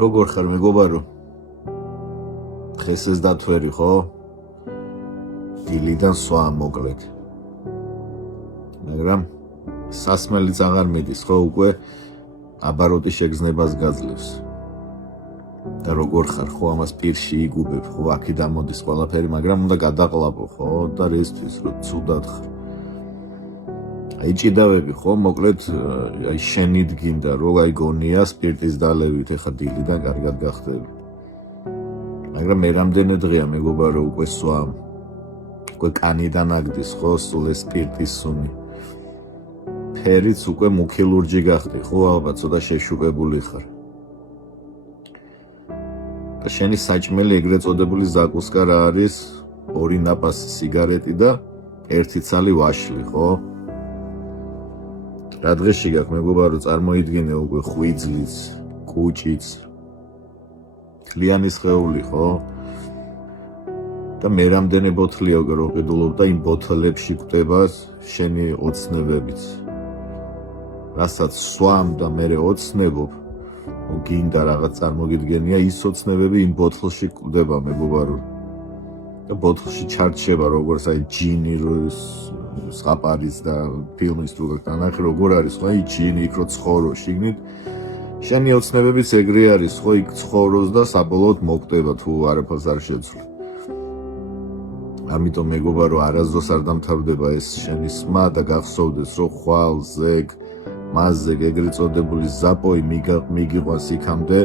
როგორ ხარ მეგობარო? დღეს ეს დათვერი ხო? დილიდან სვა მოკლედ. მაგრამ სასმელიც აღარ მიდის ხო უკვე აბაროტი შეგზნებას გაძლევს. და როგორ ხარ ხო ამას პირში იგუბებ ხო აქედან მოდის ყველაფერი, მაგრამ უნდა გადაყლაპო ხო და რისთვის რომ ცუდად ხარ. აი ჭიდავები ხო მოკლედ აი შენით გინდა რომ აი გონია სპირტის დალევით ეხა დილიდან კარგად გახდები. მაგრამ მე რამდენი დღეა მეგობარო უკვე სვამ. უკვე კანიდან აგდის ხო სულ ეს სპირტის სუნი. ფერიც უკვე მუქი ლურჯი გახდი ხო ალბათ ცოტა შეშუპებული ხარ. და შენი საჭმელი ეგრეთ წოდებული ზაკუსკა რა არის? 2 ნაპასი სიგარეტი და 1 ცალი ვაშლი ხო? რა დღეში გაქვს მეგობარო წარმოიდგინე უკვე ხვიძლიც, კუჭიც, თლიანი სხეული ხო? და მე რამდენი ბოთლია რო ყიდულობ და იმ ბოთლებში გვტება შენი ოცნებებიც. რასაც სვამ და მე ოცნებობ, გინდა რაღაც წარმოგიდგენია ის ოცნებები იმ ბოთლში გვტება მეგობარო. და ბოთლში ჩარჩება როგორც აი ჯინი როს სყაპარის და ფილმის თუ განახი როგორ არის ხო აი ჯინი იქ რო ცხოვრო შიგნით შენი ოცნებებიც ეგრე არის ხო იქ ცხოვროს და საბოლოოდ მოკვდება თუ არაფერს არ შეცვლი. ამიტომ მეგობარო არასდროს არ დამთავრდება ეს შენი სმა და გახსოვდეს რომ ხვალ ზეგ მასზე ეგრეთ წოდებული ზაპოი მიგიყვანს იქამდე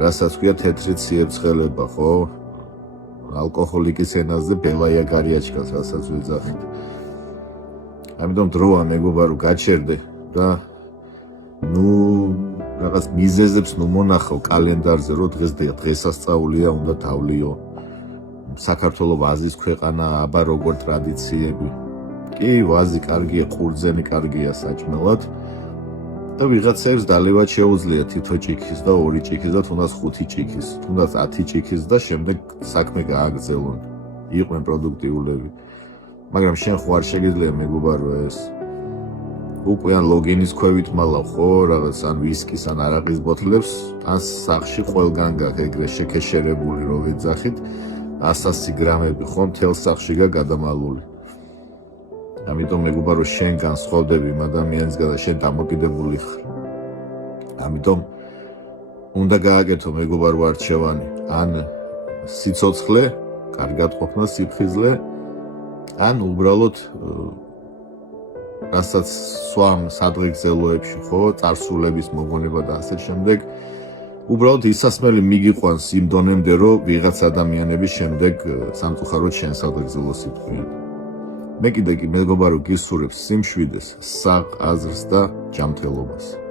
რასაც ქვია თეთრი ციებ-ცხელება ხო? ალკოჰოლიკის ენაზე ბელაია გარიაჩკას რასაც ვეძახით. ამიტომ დროა მეგობარო გაჩერდე და ნუ რაღაც მიზეზებს ნუ მონახავ კალენდარზე რომ დღესასწაულია უნდა დავლიო. საქართველოს ვაზის ქვეყანა აბა როგორ ტრადიციები. კი ვაზი კარგია, ყურძენი კარგია საჭმელად. და ვიღაცებს დალევად შეუძლია თითო ჭიქის და 2 ჭიქის და თუნდაც 5 ჭიქის, თუნდაც 10 ჭიქის და შემდეგ საქმე გააგრძელონ. იყვნენ პროდუქტიულები. მაგრამ შენ ხო არ შეგიძლია მეგობარო ეს. უკვე ან ლოგინის ქვევით მალავ ხო რაღაც ან ვისკის ან არაყის ბოთლებს, ან სახში ყველგან გაქვს ეგრე შეკეშერებული რო ვეძახით 100 გრამები ხო მთელ სახში გადამალული. ამიტომ მეგობარო შენ განსხვავდები იმ ადამიანისგან და შენ დამოკიდებული ხარ. ამიტომ უნდა გააკეთო მეგობარო არჩევანი, ან სიცოცხლე, კარგად ყოფნა სიფხიზლე, ან უბრალოდ რასაც სვამ სადღეგრძელოებში ხო, წარსულების მოგონება და ასე შემდეგ, უბრალოდ ისასმელი მიგიყვანს იმ დონემდე, რომ ვიღაც ადამიანები შემდეგ სამწუხაროდ შენ სადღეგრძელოს იტყვიან. მე კიდე კი მეგობარო გისურვებს სიმშვიდეს, საღ აზრს და ჯანმრთელობას.